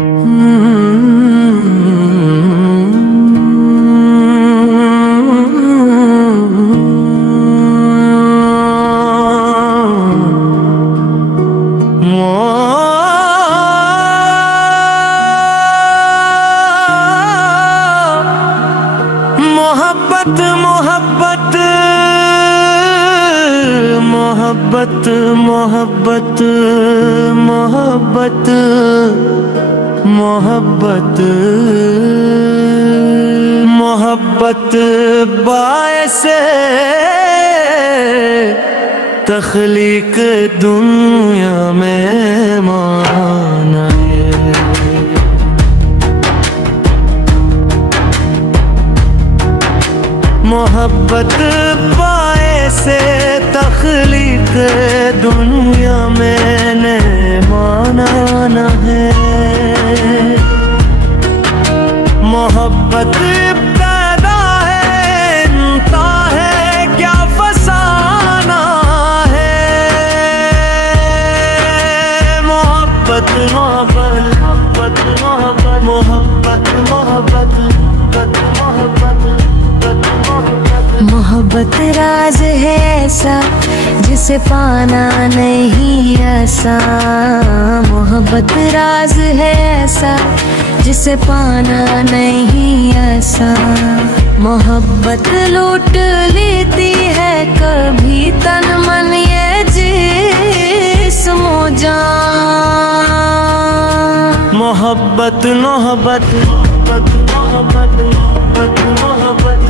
मोहब्बत मोहब्बत मोहब्बत मोहब्बत मोहब्बत मोहब्बत मोहब्बत बायसे तख्लीक दुनिया में माना है। मोहब्बत बायसे तख्लीक दुनिया मैंने माना न है। मोहब्बत पैदा है इंता है क्या फसाना है। मोहब्बत मोहब्बत मोहब्बत मोहब्बत मोहब्बत मोहब्बत मोहब्बत राज है ऐसा जिसे पाना नहीं आसान। मोहब्बत राज है ऐसा जिसे पाना नहीं आसान। मोहब्बत लूट लेती है कभी तन मन ये जिस्म जान। मोहब्बत मोहब्बत मोहब्बत मोहब्बत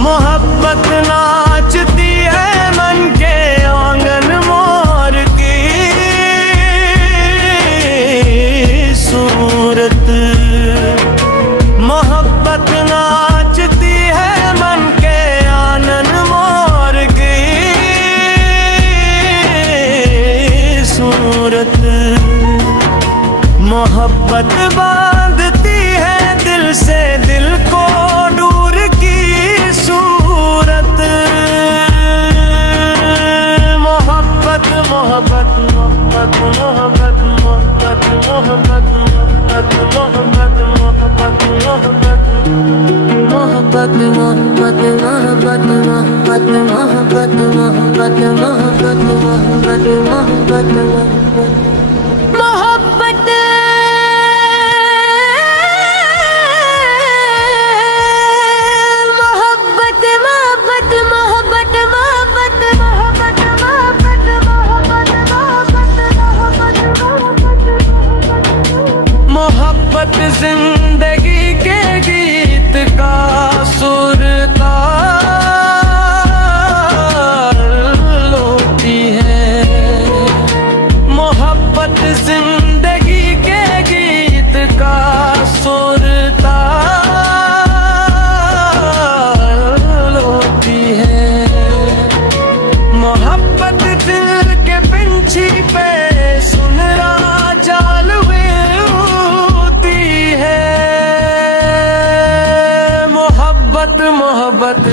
मोहब्बत नाचती है मन के आंगन मोर की सूरत। मोहब्बत नाचती है मन के आंगन मोर की सूरत। मोहब्बत बांधती है दिल से दिल को दूर की सूरत। मोहब्बत मोहब्बत मोहब्बत मोहब्बत मोहब्बत मोहब्बत मोहब्बत मोहब्बत मोहब्बत मोहब्बत मोहब्बत मोहब्बत मोहब्बत मोहब्बत मोहब्बत मोहब्बत मोहब्बत मोहब्बत जिंदगी के गीत का सुर ताल होती है। मोहब्बत जिंदगी के गीत का सुर ताल होती है। मोहब्बत दिल के पंछी पे सुनरा जाल मोहब्बत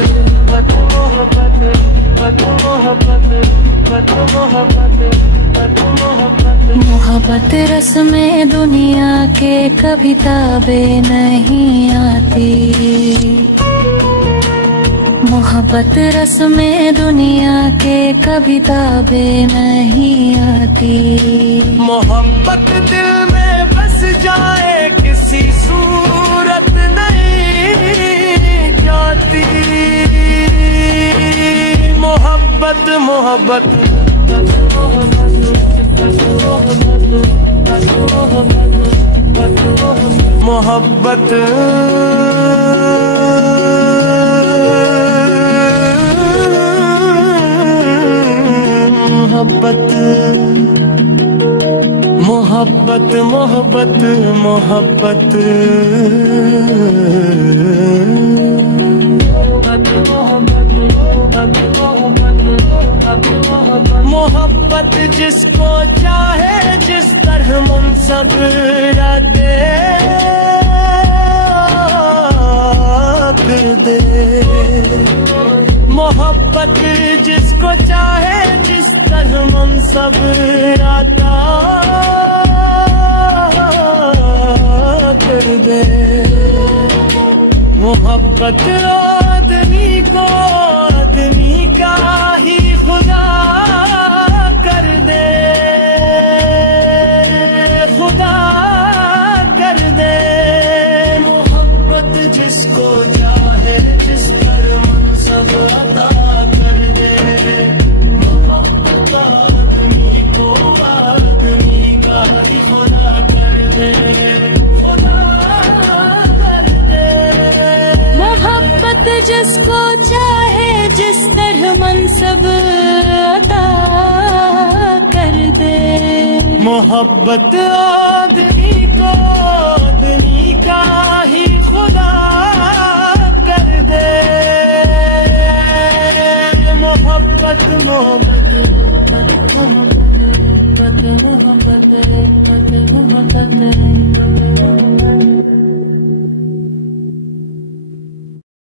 मोहब्बत रस में दुनिया के कभी ताबे नहीं आती। मोहब्बत रस में दुनिया के कभी ताबे नहीं आती। मोहब्बत दिल में बस जाए किसी सूरत नहीं जाती। मोहब्बत मोहब्बत मोहब्बत मोहब्बत मोहब्बत मोहब्बत मोहब्बत जिसको चाहे जिस तरह मुनसब दे फिर दे। मोहब्बत जिसको चाहे जिस तरह मनसब आता कर दे। मोहब्बत आदमी को आदमी का ही खुदा कर दे, खुदा कर दे। मोहब्बत जिसको चाहे जिस पर मनसब अता कर दे। मोहब्बत आदमी को आदमी का ही खुदा कर दे, खुदा कर दे। मोहब्बत जिसको चाहे जिस तरह मनसब अता कर दे। मोहब्बत आदमी को आदमी का ही खुदा कर दे। मोहब्बत मोहब्बत मोहब्बत मोहब्बत मोहब्बत मोहब्बत।